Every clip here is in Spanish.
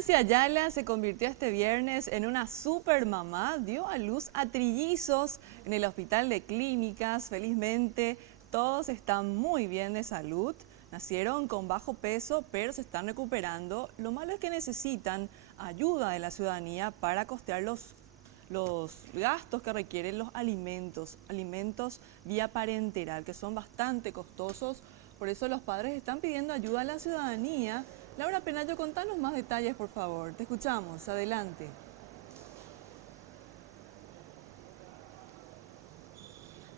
Nancy Ayala se convirtió este viernes en una supermamá, dio a luz a trillizos en el Hospital de Clínicas. Felizmente todos están muy bien de salud, nacieron con bajo peso pero se están recuperando. Lo malo es que necesitan ayuda de la ciudadanía para costear los gastos que requieren los alimentos vía parenteral, que son bastante costosos. Por eso los padres están pidiendo ayuda a la ciudadanía. Laura Penayo, contanos más detalles, por favor. Te escuchamos. Adelante.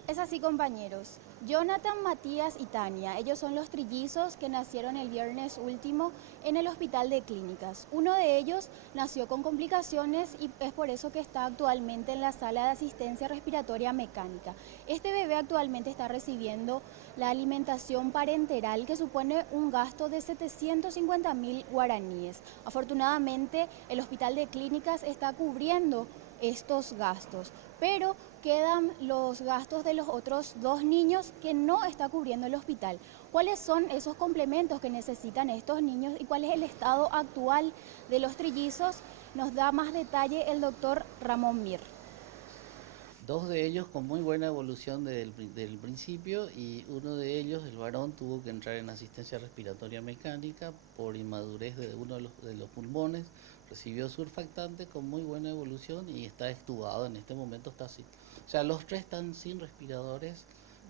Es así, compañeros. Jonathan, Matías y Tania, ellos son los trillizos que nacieron el viernes último en el Hospital de Clínicas. Uno de ellos nació con complicaciones y es por eso que está actualmente en la sala de asistencia respiratoria mecánica. Este bebé actualmente está recibiendo la alimentación parenteral, que supone un gasto de 750.000 guaraníes. Afortunadamente, el Hospital de Clínicas está cubriendo estos gastos, pero quedan los gastos de los otros dos niños que no está cubriendo el hospital. ¿Cuáles son esos complementos que necesitan estos niños y cuál es el estado actual de los trillizos? Nos da más detalle el doctor Ramón Mir. Dos de ellos con muy buena evolución del principio y uno de ellos, el varón, tuvo que entrar en asistencia respiratoria mecánica por inmadurez de uno de los pulmones, recibió surfactante con muy buena evolución y está extubado, en este momento está así. O sea, los tres están sin respiradores,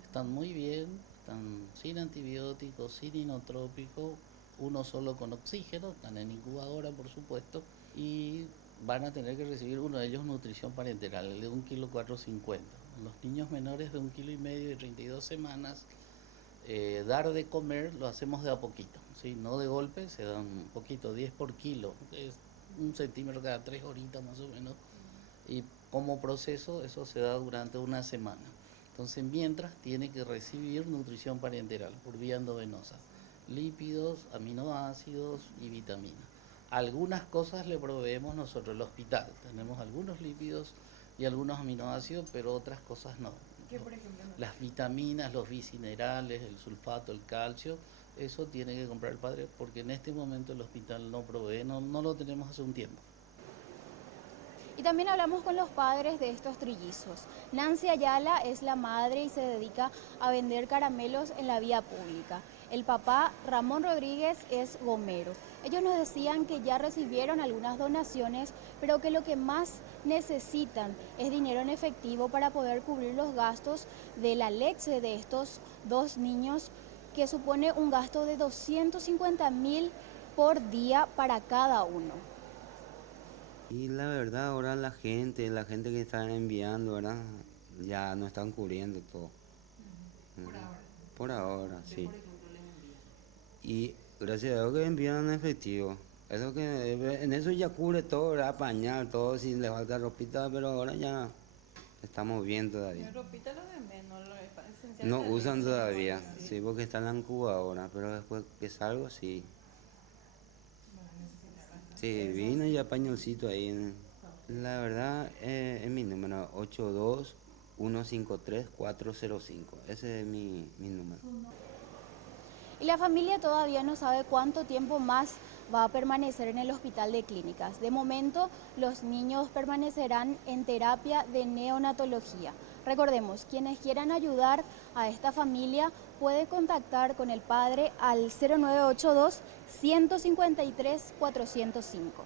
están muy bien, están sin antibióticos, sin inotrópico, uno solo con oxígeno, están en incubadora por supuesto, y van a tener que recibir uno de ellos nutrición parenteral, el de 1,450 kg. Los niños menores de 1,5 kg de 32 semanas, dar de comer lo hacemos de a poquito, ¿sí? No de golpe, se dan un poquito, 10 por kilo, es 1 centímetro cada 3 horitas más o menos, y como proceso eso se da durante una semana. Entonces mientras tiene que recibir nutrición parenteral por vía endovenosa, lípidos, aminoácidos y vitaminas. Algunas cosas le proveemos nosotros, el hospital. Tenemos algunos lípidos y algunos aminoácidos, pero otras cosas no. ¿Qué, por ejemplo? Las vitaminas, los bicinerales, el sulfato, el calcio, eso tiene que comprar el padre porque en este momento el hospital no provee, no lo tenemos hace un tiempo. Y también hablamos con los padres de estos trillizos. Nancy Ayala es la madre y se dedica a vender caramelos en la vía pública. El papá, Ramón Rodríguez, es gomero. Ellos nos decían que ya recibieron algunas donaciones, pero que lo que más necesitan es dinero en efectivo para poder cubrir los gastos de la leche de estos dos niños, que supone un gasto de 250.000 por día para cada uno. Y la verdad ahora la gente que están enviando, ¿verdad? Ya no están cubriendo todo. Por ahora. Por ahora, sí. Por ejemplo, les envían. Y gracias a Dios que envían en efectivo. Eso que, en eso ya cubre todo, ¿verdad? Pañal, todo, si le falta ropita, pero ahora ya estamos bien todavía. La ropita lo de menos, lo esencial. No usan todavía, sí, porque está en la incubadora, pero después que salgo, sí. Sí, vino ya pañolcito ahí. La verdad, es mi número, 82-153-405. Ese es mi número. Y la familia todavía no sabe cuánto tiempo más va a permanecer en el Hospital de Clínicas. De momento, los niños permanecerán en terapia de neonatología. Recordemos, quienes quieran ayudar a esta familia pueden contactar con el padre al 0982 153 405.